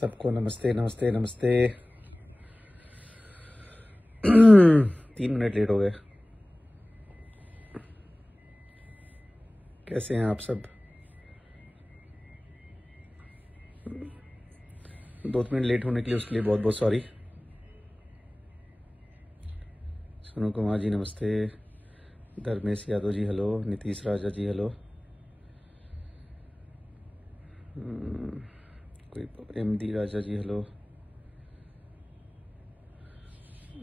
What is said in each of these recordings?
सबको नमस्ते नमस्ते नमस्ते। 3 मिनट लेट हो गए। कैसे हैं आप सब? 2 मिनट लेट होने के लिए उसके लिए बहुत बहुत सॉरी। सोनू कुमार जी नमस्ते। धर्मेश यादव जी हेलो। नीतीश राजा जी हेलो। कोई MD राजा जी हेलो।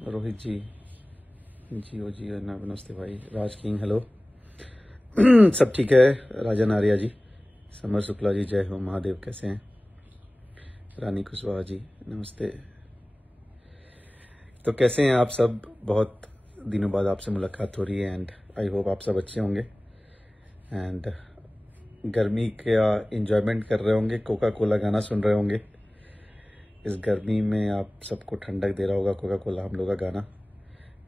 रोहित जी जियो जी नमस्ते भाई। राज किंग हेलो। सब ठीक है? राजन आर्या जी, समर शुक्ला जी जय हो महादेव, कैसे हैं? रानी कुशवाहा जी नमस्ते। तो कैसे हैं आप सब? बहुत दिनों बाद आपसे मुलाकात हो रही है एंड आई होप आप सब अच्छे होंगे एंड गर्मी का एंजॉयमेंट कर रहे होंगे, कोका कोला गाना सुन रहे होंगे। इस गर्मी में आप सबको ठंडक दे रहा होगा कोका कोला, हम लोग का गाना।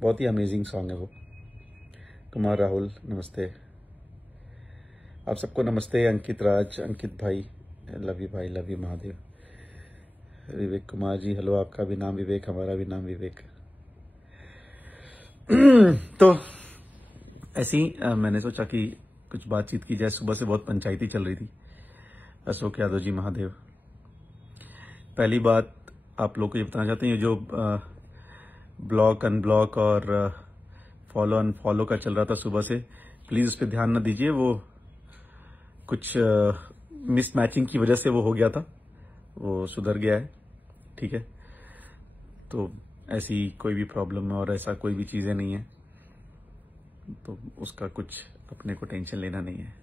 बहुत ही अमेजिंग सॉन्ग है वो। कुमार राहुल नमस्ते। आप सबको नमस्ते। अंकित राज, अंकित भाई love you Mahadev. Vivek Kumar ji hello. आपका भी नाम विवेक, हमारा भी नाम विवेक। तो ऐसी मैंने सोचा कि कुछ बातचीत की जाए। सुबह से बहुत पंचायती चल रही थी। अशोक यादव जी महादेव। पहली बात आप लोग को ये बताना चाहते हैं, ये जो ब्लॉक अनब्लॉक और फॉलो अनफॉलो का चल रहा था सुबह से, प्लीज उस पर ध्यान न दीजिए। वो कुछ मिसमैचिंग की वजह से वो हो गया था, वो सुधर गया है, ठीक है? तो ऐसी कोई भी प्रॉब्लम और ऐसा कोई भी चीजें नहीं है, तो उसका कुछ अपने को टेंशन लेना नहीं है,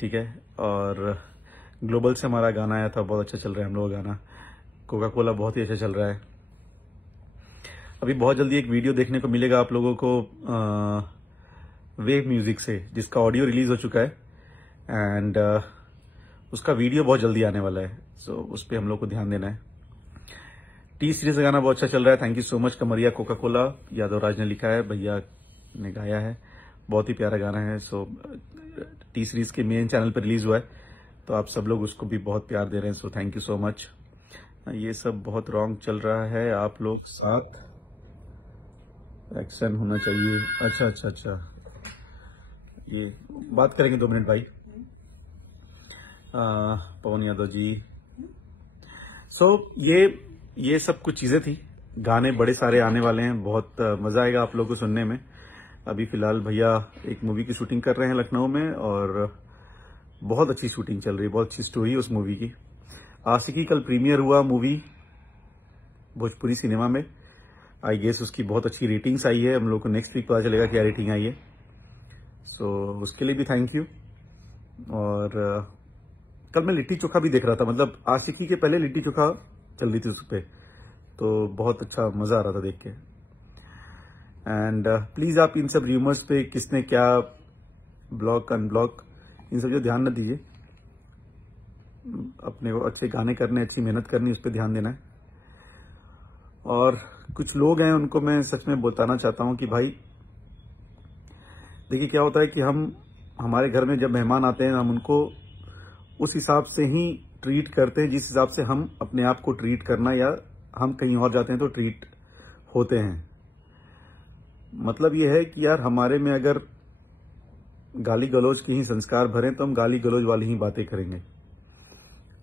ठीक है? और ग्लोबल से हमारा गाना आया था, बहुत अच्छा चल रहा है हम लोग का गाना। कोका कोला बहुत ही अच्छा चल रहा है। अभी बहुत जल्दी एक वीडियो देखने को मिलेगा आप लोगों को वेव म्यूजिक से, जिसका ऑडियो रिलीज हो चुका है एंड उसका वीडियो बहुत जल्दी आने वाला है। सो उस पर हम लोग को ध्यान देना है। टी सीरीज का गाना बहुत अच्छा चल रहा है। Thank you so much. कमरिया कोका कोला यादव राज ने लिखा है, भैया ने गाया है, बहुत ही प्यारा गाना है। सो टी सीरीज के मेन चैनल पर रिलीज हुआ है, तो आप सब लोग उसको भी बहुत प्यार दे रहे हैं। So thank you so much. ये सब बहुत रॉन्ग चल रहा है, आप लोग साथ एक्शन होना चाहिए। अच्छा, ये बात करेंगे 2 मिनट भाई। पवन यादव जी। सो ये सब कुछ चीजें थी। गाने बड़े सारे आने वाले हैं, बहुत मजा आएगा आप लोगों को सुनने में। अभी फिलहाल भैया एक मूवी की शूटिंग कर रहे हैं लखनऊ में, और बहुत अच्छी शूटिंग चल रही है, बहुत अच्छी स्टोरी है उस मूवी की। आशिकी कल प्रीमियर हुआ मूवी भोजपुरी सिनेमा में। आई गेस उसकी बहुत अच्छी रेटिंग्स आई है। हम लोग को नेक्स्ट वीक पता चलेगा क्या रेटिंग आई है। सो उसके लिए भी थैंक यू। और कल मैं लिट्टी चोखा भी देख रहा था, मतलब आशिकी के पहले लिट्टी चोखा चल रही थी उस पर, तो बहुत अच्छा मजा आ रहा था देख के। एंड प्लीज आप इन सब र्यूमर्स पे किसने क्या ब्लॉक अनब्लॉक, इन सब जो ध्यान न दीजिए। अपने को अच्छे गाने करने, अच्छी मेहनत करनी, उस पर ध्यान देना है। और कुछ लोग हैं उनको मैं सच में बताना चाहता हूं कि भाई देखिए क्या होता है कि हमारे घर में जब मेहमान आते हैं, हम उनको उस हिसाब से ही ट्रीट करते हैं जिस हिसाब से हम अपने आप को ट्रीट करना, या हम कहीं और जाते हैं तो ट्रीट होते हैं। मतलब ये है कि यार हमारे में अगर गाली गलौज के ही संस्कार भरे तो हम गाली गलौज वाली ही बातें करेंगे।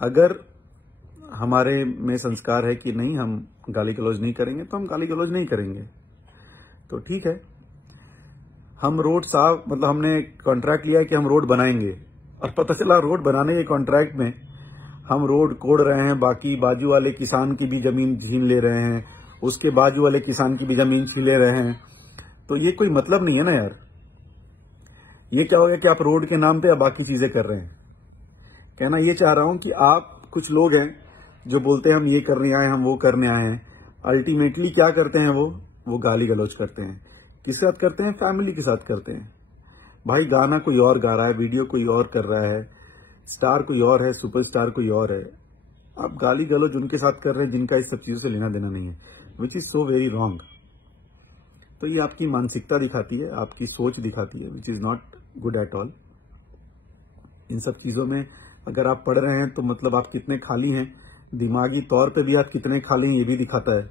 अगर हमारे में संस्कार है कि नहीं हम गाली गलौज नहीं करेंगे, तो हम गाली गलौज नहीं करेंगे। तो ठीक है, हम रोड साफ, मतलब हमने कॉन्ट्रैक्ट लिया है कि हम रोड बनाएंगे, और पता चला रोड बनाने के कॉन्ट्रैक्ट में हम रोड कोड़ रहे हैं, बाकी बाजू वाले किसान की भी जमीन छीन ले रहे हैं, उसके बाजू वाले किसान की भी जमीन छीन ले रहे हैं। तो ये कोई मतलब नहीं है ना यार। ये क्या हो गया कि आप रोड के नाम पे या बाकी चीजें कर रहे हैं। कहना ये चाह रहा हूं कि आप, कुछ लोग हैं जो बोलते हैं हम ये करने आए, हम वो करने आए हैं, अल्टीमेटली क्या करते हैं वो गाली गलौज करते हैं। किसके साथ करते हैं? फैमिली के साथ करते हैं। भाई गाना कोई और गा रहा है, वीडियो कोई और कर रहा है, स्टार कोई और है, सुपरस्टार कोई और है। आप गाली गलौज उनके साथ कर रहे हैं जिनका इस सब चीजों से लेना देना नहीं है, which is so very wrong. तो ये आपकी मानसिकता दिखाती है, आपकी सोच दिखाती है, which is not good at all. इन सब चीजों में अगर आप पढ़ रहे हैं तो मतलब आप कितने खाली हैं दिमागी तौर पे भी आप कितने खा लें ये भी दिखाता है।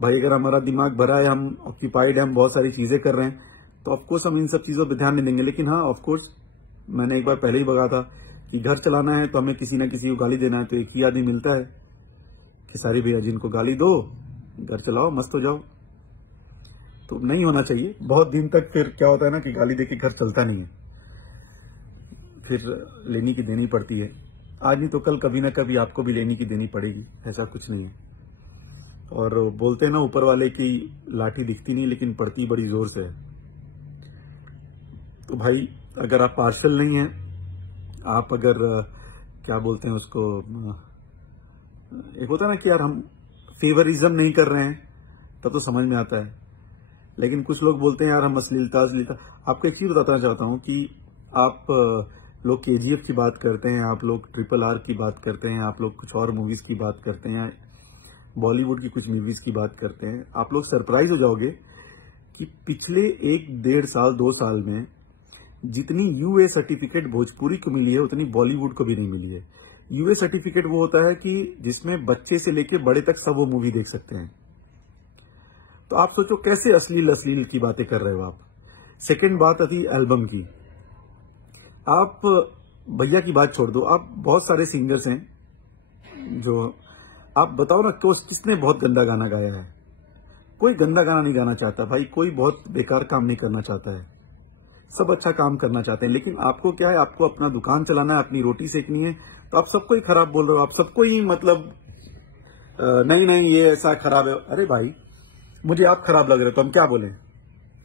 भाई अगर हमारा दिमाग भरा है, हम ऑक्यूपाइड है, हम बहुत सारी चीजें कर रहे हैं, तो ऑफकोर्स हम इन सब चीजों पर ध्यान नहीं देंगे। लेकिन हाँ, ऑफकोर्स मैंने एक बार पहले ही बता था कि घर चलाना है तो हमें किसी न किसी को गाली देना है, तो एक ही आदमी मिलता है कि सारी भैया जिनको गाली दो, घर चलाओ, मस्त हो जाओ। तो नहीं होना चाहिए बहुत दिन तक। फिर क्या होता है ना कि गाली देके घर चलता नहीं है, फिर लेनी की देनी पड़ती है। आज नहीं तो कल कभी ना कभी आपको भी लेनी की देनी पड़ेगी, ऐसा कुछ नहीं है। और बोलते हैं ना ऊपर वाले की लाठी दिखती नहीं लेकिन पड़ती बड़ी जोर से है। तो भाई अगर आप पार्शल नहीं हैं, आप अगर क्या बोलते हैं उसको, एक होता है ना कि यार हम फेवरिज्म नहीं कर रहे हैं, तब तो समझ में आता है। लेकिन कुछ लोग बोलते हैं यार हम अश्लीलता। आपको एक चीज बताना चाहता हूं कि आप लोग केजीएफ की बात करते हैं, आप लोग RRR की बात करते हैं, आप लोग कुछ और मूवीज की बात करते हैं, बॉलीवुड की कुछ मूवीज की बात करते हैं, आप लोग सरप्राइज हो जाओगे कि पिछले 1-1.5 साल 2 साल में जितनी यूए सर्टिफिकेट भोजपुरी को मिली है उतनी बॉलीवुड को भी नहीं मिली है। यूए सर्टिफिकेट वो होता है कि जिसमें बच्चे से लेके बड़े तक सब वो मूवी देख सकते हैं। तो आप सोचो कैसे अश्लील की बातें कर रहे हो आप। सेकंड बात आती एल्बम की। आप भैया की बात छोड़ दो, आप बहुत सारे सिंगर्स हैं जो, आप बताओ ना किसने बहुत गंदा गाना गाया है? कोई गंदा गाना नहीं गाना चाहता भाई, कोई बहुत बेकार काम नहीं करना चाहता है, सब अच्छा काम करना चाहते हैं। लेकिन आपको क्या है, आपको अपना दुकान चलाना है, अपनी रोटी सेकनी है, तो आप सबको ही खराब बोल रहे हो, आप सबको ही मतलब नहीं ये ऐसा खराब है। अरे भाई मुझे आप खराब लग रहे हो तो हम क्या बोले?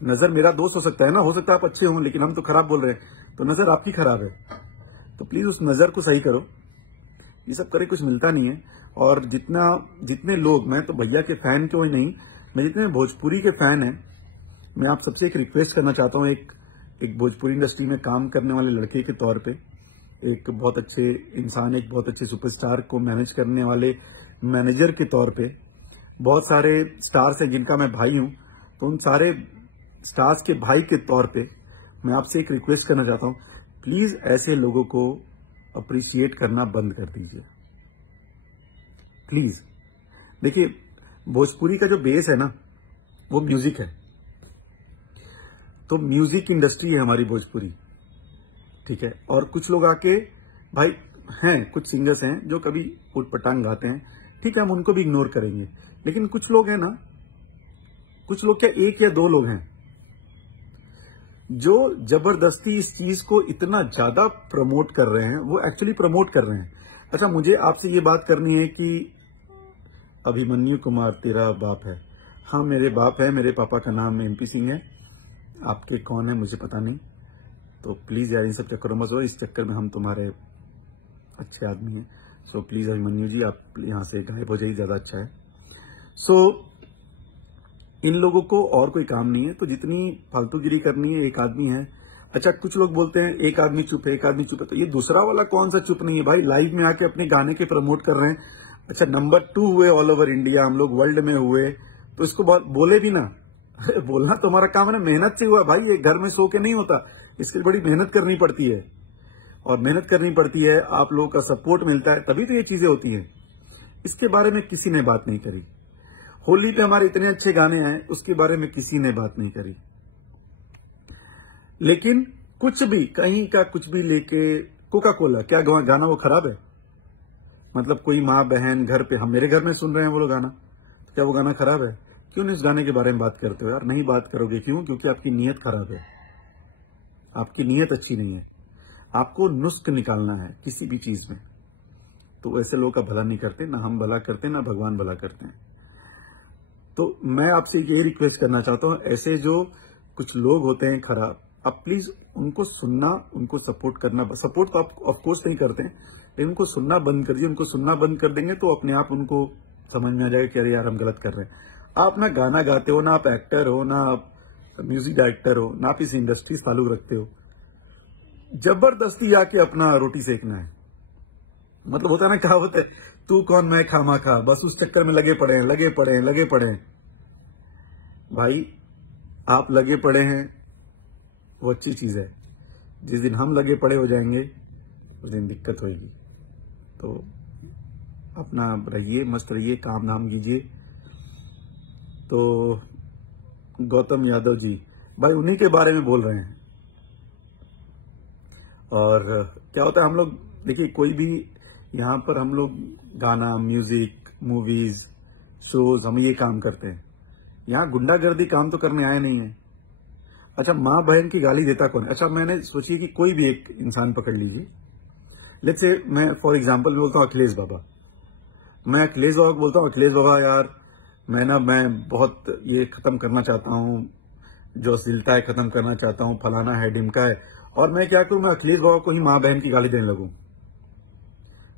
नजर मेरा दोस्त हो सकता है ना, हो सकता है आप अच्छे हों, लेकिन हम तो खराब बोल रहे हैं, तो नजर आपकी खराब है। तो प्लीज उस नजर को सही करो। ये सब करे कुछ मिलता नहीं है। और जितने लोग, मैं तो भैया के फैन क्यों नहीं, मैं जितने भोजपुरी के फैन हैं, मैं आप सबसे एक रिक्वेस्ट करना चाहता हूं। एक भोजपुरी इंडस्ट्री में काम करने वाले लड़के के तौर पे, एक बहुत अच्छे इंसान, एक बहुत अच्छे सुपरस्टार को मैनेज करने वाले मैनेजर के तौर पे, बहुत सारे स्टार्स हैं जिनका मैं भाई हूं, तो उन सारे स्टार्स के भाई के तौर पे मैं आपसे एक रिक्वेस्ट करना चाहता हूं, प्लीज ऐसे लोगों को अप्रिशिएट करना बंद कर दीजिए प्लीज। देखिए भोजपुरी का जो बेस है ना वो म्यूजिक है, तो म्यूजिक इंडस्ट्री है हमारी भोजपुरी, ठीक है। और कुछ लोग आके भाई हैं, कुछ सिंगर्स हैं जो कभी उटपटांग गाते हैं, ठीक है, हम उनको भी इग्नोर करेंगे। लेकिन कुछ लोग हैं ना, कुछ लोग क्या 1 या 2 लोग हैं जो जबरदस्ती इस चीज को इतना ज्यादा प्रमोट कर रहे हैं, वो एक्चुअली प्रमोट कर रहे हैं। अच्छा, मुझे आपसे ये बात करनी है कि अभिमन्यु कुमार तेरा बाप है? हाँ मेरे बाप है, मेरे पापा का नाम MP सिंह है। आपके कौन है मुझे पता नहीं, तो प्लीज यार इन सब चक्करों में, इस चक्कर में हम तुम्हारे अच्छे आदमी हैं। सो प्लीज अभिमन्यु जी आप यहां से गायब हो जाइए, ज्यादा अच्छा है। सो इन लोगों को और कोई काम नहीं है, तो जितनी फालतूगिरी करनी है, एक आदमी है। अच्छा, कुछ लोग बोलते हैं एक आदमी चुप है, एक आदमी चुप है, तो ये दूसरा वाला कौन सा चुप नहीं है भाई? लाइव में आके अपने गाने के प्रमोट कर रहे हैं। अच्छा, नंबर 2 हुए ऑल ओवर इंडिया, हम लोग वर्ल्ड में हुए, तो इसको बोले भी ना। अरे बोलना तो हमारा काम है ना, मेहनत से हुआ भाई, ये घर में सो के नहीं होता, इसके लिए बड़ी मेहनत करनी पड़ती है। और मेहनत करनी पड़ती है, आप लोगों का सपोर्ट मिलता है, तभी तो ये चीजें होती हैं। इसके बारे में किसी ने बात नहीं करी। होली पे हमारे इतने अच्छे गाने आए, उसके बारे में किसी ने बात नहीं करी। लेकिन कुछ भी, कहीं का कुछ भी लेके, कोका कोला क्या गाना वो खराब है? मतलब कोई माँ बहन घर पे, हम मेरे घर में सुन रहे हैं वो लोग गाना, तो क्या वो गाना खराब है? क्यों नहीं उस गाने के बारे में बात करते हो यार? नहीं बात करोगे क्यों? क्योंकि आपकी नीयत खराब है, आपकी नीयत अच्छी नहीं है, आपको नुस्ख निकालना है किसी भी चीज में। तो ऐसे लोगों का भला नहीं करते, ना हम भला करते, ना भगवान भला करते हैं। तो मैं आपसे ये रिक्वेस्ट करना चाहता हूं, ऐसे जो कुछ लोग होते हैं खराब, आप प्लीज उनको सुनना, उनको सपोर्ट करना, सपोर्ट तो आप ऑफकोर्स नहीं करते हैं, लेकिन उनको सुनना बंद कर दिए। उनको सुनना बंद कर देंगे तो अपने आप उनको समझ में आ जाएगा कि अरे यार हम गलत कर रहे हैं। आप ना गाना गाते हो, ना आप एक्टर हो, ना आप म्यूजिक डायरेक्टर हो, ना आप इस इंडस्ट्री से ताल्लुक रखते हो, जबरदस्ती आके अपना रोटी सेकना है। मतलब होता है ना, कहावत है, तू कौन मैं खामा खा, बस उस चक्कर में लगे पड़े हैं। भाई आप लगे पड़े हैं वो अच्छी चीज है, जिस दिन हम लगे पड़े हो जाएंगे उस दिन दिक्कत होगी। तो अपना रहिए, मस्त रहिए, काम धाम कीजिए। तो गौतम यादव जी भाई उन्हीं के बारे में बोल रहे हैं। और क्या होता है, हम लोग देखिए कोई भी यहाँ पर हम लोग गाना, म्यूजिक, मूवीज, शोज, हम ये काम करते हैं। यहाँ गुंडागर्दी काम तो करने आए नहीं है। अच्छा, माँ बहन की गाली देता कौन? अच्छा, मैंने सोची कि कोई भी एक इंसान पकड़ लीजिए। लेट्स से मैं फॉर एग्जांपल बोलता हूँ अखिलेश बाबा। मैं अखिलेश बाबा को बोलता हूँ, अखिलेश बाबा यार मैं बहुत ये खत्म करना चाहता हूँ, जो अश्लीलता है खत्म करना चाहता हूँ, फलाना है, ढिमका है। और मैं क्या करूं, मैं अखिलेश बाबा को ही माँ बहन की गाली देने लगूं।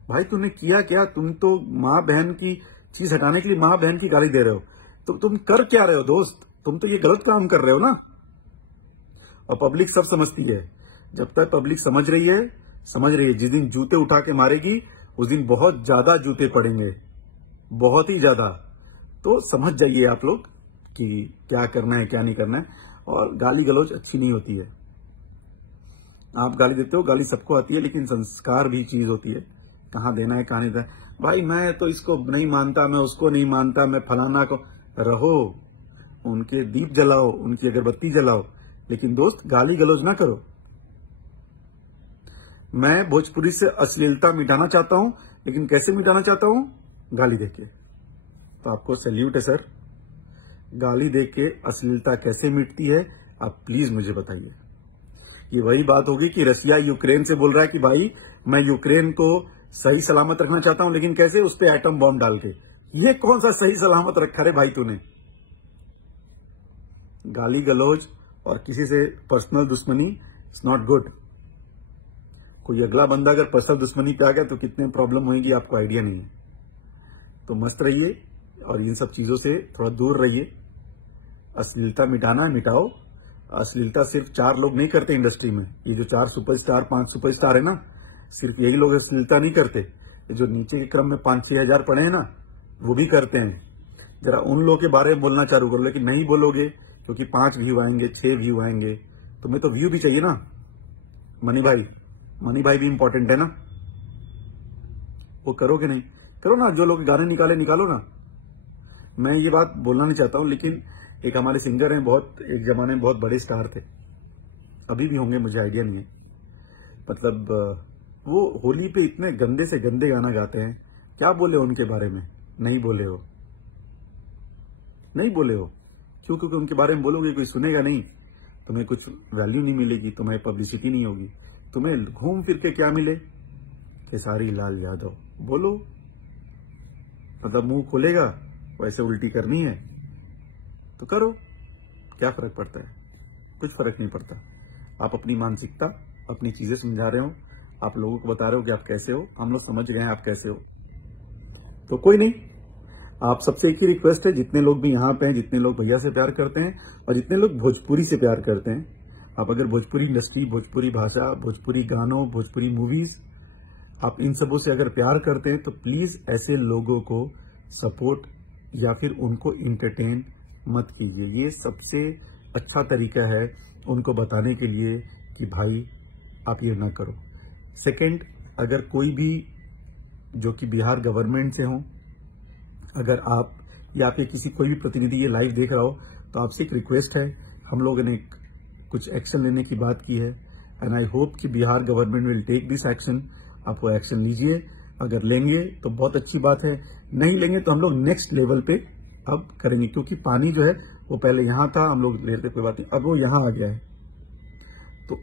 भाई तूने किया क्या? तुम तो माँ बहन की चीज हटाने के लिए माँ बहन की गाली दे रहे हो, तो तुम कर क्या रहे हो दोस्त? तुम तो ये गलत काम कर रहे हो ना। और पब्लिक सब समझती है। जब तक पब्लिक समझ रही है, जिस दिन जूते उठा के मारेगी उस दिन बहुत ज्यादा जूते पड़ेंगे, बहुत ही ज्यादा। तो समझ जाइए आप लोग कि क्या करना है क्या नहीं करना है। और गाली गलौज अच्छी नहीं होती है। आप गाली देते हो, गाली सबको आती है, लेकिन संस्कार भी चीज होती है, कहाँ देना है कहाँ नहीं देना है। भाई मैं तो इसको नहीं मानता, मैं उसको नहीं मानता, मैं फलाना को। रहो, उनके दीप जलाओ, उनकी अगरबत्ती जलाओ, लेकिन दोस्त गाली गलौज ना करो। मैं भोजपुरी से अश्लीलता मिटाना चाहता हूं, लेकिन कैसे मिटाना चाहता हूं? गाली देके। तो आपको सैल्यूट है सर। गाली देके अश्लीलता कैसे मिटती है, आप प्लीज मुझे बताइए। ये वही बात होगी कि रसिया यूक्रेन से बोल रहा है कि भाई मैं यूक्रेन को सही सलामत रखना चाहता हूं, लेकिन कैसे? उस पर एटम बॉम्ब डाल के। ये कौन सा सही सलामत रखा रे भाई तूने? गाली गलौज और किसी से पर्सनल दुश्मनी इट्स नॉट गुड। कोई अगला बंदा अगर पर्सनल दुश्मनी पे आ गया तो कितने प्रॉब्लम होगी आपको आइडिया नहीं है। तो मस्त रहिए और इन सब चीजों से थोड़ा दूर रहिए। अश्लीलता मिटाना है मिटाओ। अश्लीलता सिर्फ 4 लोग नहीं करते इंडस्ट्री में। ये जो 4 सुपरस्टार 5 सुपरस्टार है ना, सिर्फ यही लोग अश्लीलता नहीं करते। ये जो नीचे के क्रम में 5-6 हजार पड़े हैं ना, वो भी करते हैं। जरा उन लोगों के बारे में बोलना चालू करो, लेकिन नहीं बोलोगे क्योंकि 5 व्यू आएंगे, 6 व्यू आएंगे। तुम्हें तो व्यू भी चाहिए ना मनी भाई भी इंपॉर्टेंट है ना। वो करोगे नहीं? करो ना, जो लोग गाने निकालो ना। मैं ये बात बोलना नहीं चाहता हूं, लेकिन एक हमारे सिंगर हैं, बहुत एक जमाने में बहुत बड़े स्टार थे, अभी भी होंगे, मुझे आइडिया नहीं है। मतलब वो होली पे इतने गंदे से गंदे गाना गाते हैं। क्या बोले उनके बारे में? नहीं बोले हो। क्यों? क्योंकि उनके बारे में बोलोगे कोई सुनेगा नहीं, तुम्हें कुछ वैल्यू नहीं मिलेगी, तुम्हें पब्लिसिटी नहीं होगी। तुम्हें घूम फिर के क्या मिले? खेसारी लाल यादव बोलो, मतलब मुंह खोलेगा, वैसे उल्टी करनी है तो करो, क्या फर्क पड़ता है? कुछ फर्क नहीं पड़ता। आप अपनी मानसिकता, अपनी चीजें समझा रहे हो, आप लोगों को बता रहे हो कि आप कैसे हो, हम लोग समझ गए हैं आप कैसे हो। तो कोई नहीं, आप सबसे एक ही रिक्वेस्ट है, जितने लोग भी यहाँ पे हैं, जितने लोग भैया से प्यार करते हैं और जितने लोग भोजपुरी से प्यार करते हैं, आप अगर भोजपुरी इंडस्ट्री, भोजपुरी भाषा, भोजपुरी गानों, भोजपुरी मूवीज, आप इन सबों से अगर प्यार करते हैं तो प्लीज ऐसे लोगों को सपोर्ट या फिर उनको इंटरटेन मत कीजिए। ये सबसे अच्छा तरीका है उनको बताने के लिए कि भाई आप ये ना करो। सेकंड, अगर कोई भी जो कि बिहार गवर्नमेंट से हो, अगर आप या फिर किसी कोई भी प्रतिनिधि ये लाइव देख रहा हो, तो आपसे एक रिक्वेस्ट है, हम लोगों ने कुछ एक्शन लेने की बात की है एंड आई होप कि Bihar government will take this action. आप वो एक्शन लीजिए, अगर लेंगे तो बहुत अच्छी बात है, नहीं लेंगे तो हम लोग नेक्स्ट लेवल पे अब करेंगे, क्योंकि पानी जो है वो पहले यहां था, हम लोग लेते कोई बात नहीं, अब वो यहां आ गया है। तो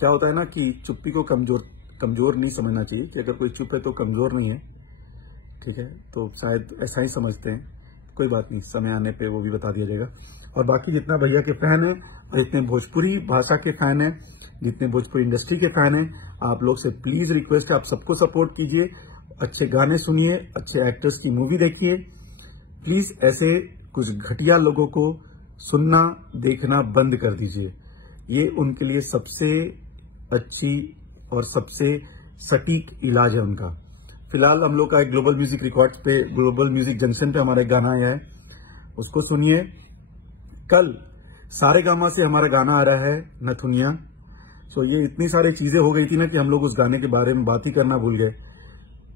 क्या होता है ना कि चुप्पी को कमजोर नहीं समझना चाहिए कि अगर कोई चुप है तो कमजोर नहीं है, ठीक है? तो शायद ऐसा ही समझते हैं, कोई बात नहीं, समय आने पे वो भी बता दिया जाएगा। और बाकी जितना भैया के फैन है और जितने भोजपुरी भाषा के फैन है, जितने भोजपुरी इंडस्ट्री के फैन है, आप लोग से प्लीज रिक्वेस्ट है, आप सबको सपोर्ट कीजिए, अच्छे गाने सुनिए, अच्छे एक्टर्स की मूवी देखिए। प्लीज ऐसे कुछ घटिया लोगों को सुनना देखना बंद कर दीजिए। ये उनके लिए सबसे अच्छी और सबसे सटीक इलाज है उनका। फिलहाल हम लोग का एक ग्लोबल म्यूजिक रिकॉर्ड्स पे, ग्लोबल म्यूजिक जंक्शन पे हमारा एक गाना आया है, उसको सुनिए। कल सारेगामा से हमारा गाना आ रहा है नथुनिया। सो ये इतनी सारी चीजें हो गई थी ना कि हम लोग उस गाने के बारे में बात ही करना भूल गए।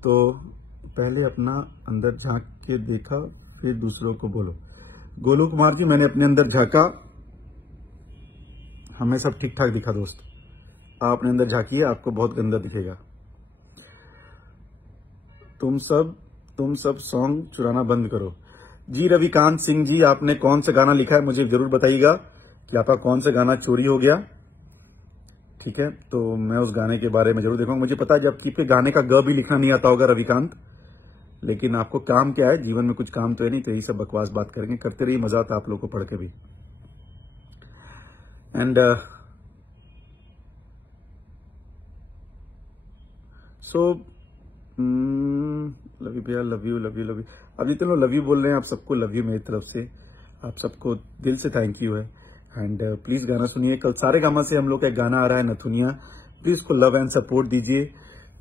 तो पहले अपना अंदर झांक के देखा फिर दूसरों को बोलो। गोलू कुमार जी, मैंने अपने अंदर झांका, हमें सब ठीक ठाक दिखा दोस्त। आप अपने अंदर झांकिए, आपको बहुत गंदा दिखेगा। तुम सब सॉन्ग चुराना बंद करो। जी रविकांत सिंह जी, आपने कौन सा गाना लिखा है मुझे जरूर बताइएगा कि आपका कौन सा गाना चोरी हो गया। ठीक है, तो मैं उस गाने के बारे में जरूर देखूंगा। मुझे पता है जबकि पे गाने का ग भी लिखना नहीं आता होगा रविकांत, लेकिन आपको काम क्या है, जीवन में कुछ काम तो है नहीं, तो यही सब बकवास बात करेंगे, करते रहिए, मजा आता आप लोगों को पढ़ के भी। एंड सो लव यू भैया, love you love you love you. अब जितने लोग लव यू बोल रहे हैं, आप सबको लव यू मेरी तरफ से, आप सबको दिल से थैंक यू है। एंड प्लीज गाना सुनिए। कल सारे गामा से हम लोग का एक गाना आ रहा है नथुनिया, प्लीज उसको लव एंड सपोर्ट दीजिए।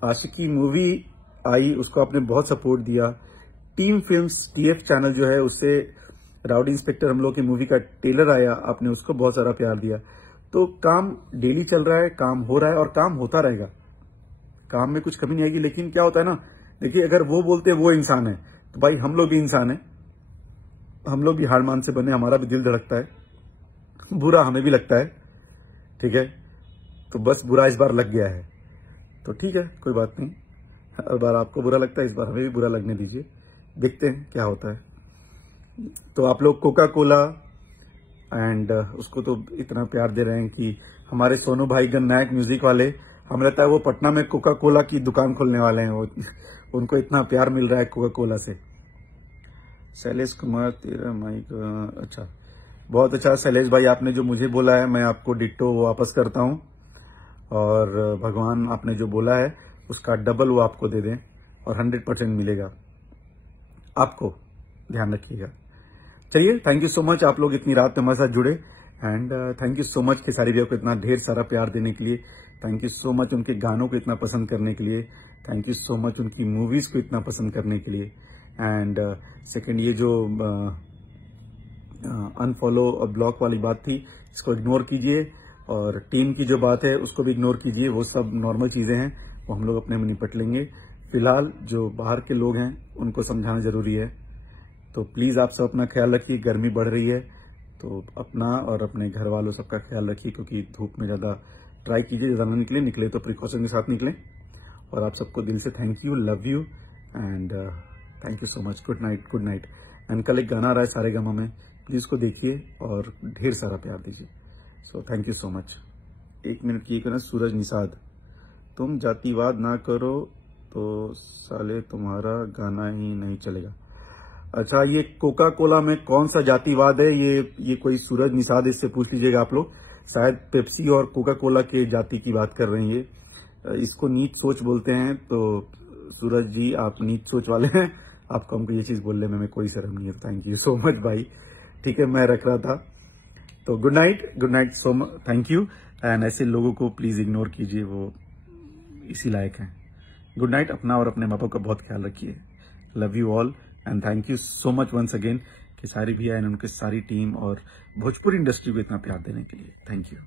आशिकी मूवी आई, उसको आपने बहुत सपोर्ट दिया। टीम फिल्म्स TF चैनल जो है, उससे राउडी इंस्पेक्टर हम लोग की मूवी का ट्रेलर आया, आपने उसको बहुत सारा प्यार दिया। तो काम डेली चल रहा है, काम हो रहा है और काम होता रहेगा, काम में कुछ कमी नहीं आएगी। लेकिन क्या होता है ना, देखिए अगर वो बोलते हैं वो इंसान है, तो भाई हम लोग भी इंसान है, हम लोग भी हार मान से बने, हमारा भी दिल धड़कता है, बुरा हमें भी लगता है। ठीक है, तो बस बुरा इस बार लग गया है, तो ठीक है, कोई बात नहीं। हर बार आपको बुरा लगता है, इस बार हमें भी बुरा लगने दीजिए, देखते हैं क्या होता है। तो आप लोग कोका कोला एंड उसको तो इतना प्यार दे रहे हैं कि हमारे सोनू भाई नायक म्यूजिक वाले, हमें लगता है वो पटना में कोका कोला की दुकान खोलने वाले हैं, वो उनको इतना प्यार मिल रहा है कोका कोला से। शैलेश कुमार, तेरा माइक, अच्छा, बहुत अच्छा शैलेश भाई, आपने जो मुझे बोला है मैं आपको डिट्टो वापस करता हूं, और भगवान आपने जो बोला है उसका डबल वो आपको दे दें, और 100% मिलेगा आपको, ध्यान रखिएगा। चलिए, थैंक यू सो मच, आप लोग इतनी रात में हमारे साथ जुड़े। And thank you so much Khesari भैया को इतना ढेर सारा प्यार देने के लिए, थैंक यू सो मच उनके गानों को इतना पसंद करने के लिए, थैंक यू सो मच उनकी मूवीज को इतना पसंद करने के लिए। एंड सेकंड, ये जो अनफॉलो और ब्लॉक वाली बात थी, इसको इग्नोर कीजिए, और टीम की जो बात है उसको भी इग्नोर कीजिए, वो सब नॉर्मल चीजें हैं, वो हम लोग अपने में निपट लेंगे। फिलहाल जो बाहर के लोग हैं उनको समझाना जरूरी है, तो प्लीज आप सब अपना ख्याल रखिए। गर्मी बढ़ रही है, तो अपना और अपने घर वालों सबका ख्याल रखिए, क्योंकि धूप में ज्यादा ट्राई कीजिए, ज्यादा न निकले तो प्रिकॉशन के साथ निकलें। और आप सबको दिल से thank you, love you and thank you so much. Good night, good night. And कल एक गाना आ रहा है सारे गामा में, प्लीज उसको देखिए और ढेर सारा प्यार दीजिए। So thank you so much. 1 minute की करना, सूरज निषाद, तुम जातिवाद ना करो तो साले तुम्हारा गाना ही नहीं चलेगा। अच्छा, ये कोका कोला में कौन सा जातिवाद है, ये कोई सूरज निषाद, इससे पूछ लीजिएगा आप लोग, शायद पेप्सी और कोका कोला के जाति की बात कर रहे हैं। ये इसको नीच सोच बोलते हैं, तो सूरज जी आप नीच सोच वाले हैं, आपको हमको ये चीज बोलने में कोई शर्म नहीं है। थैंक यू सो मच भाई, ठीक है, मैं रख रहा था। तो good night so much, thank you. And ऐसे लोगों को प्लीज इग्नोर कीजिए, वो इसी लायक हैं। गुड नाइट, अपना और अपने माँ बाप का बहुत ख्याल रखिए। Love you all and thank you so much once again कि सारी भैया एंड उनके सारी टीम और भोजपुरी इंडस्ट्री को इतना प्यार देने के लिए। Thank you.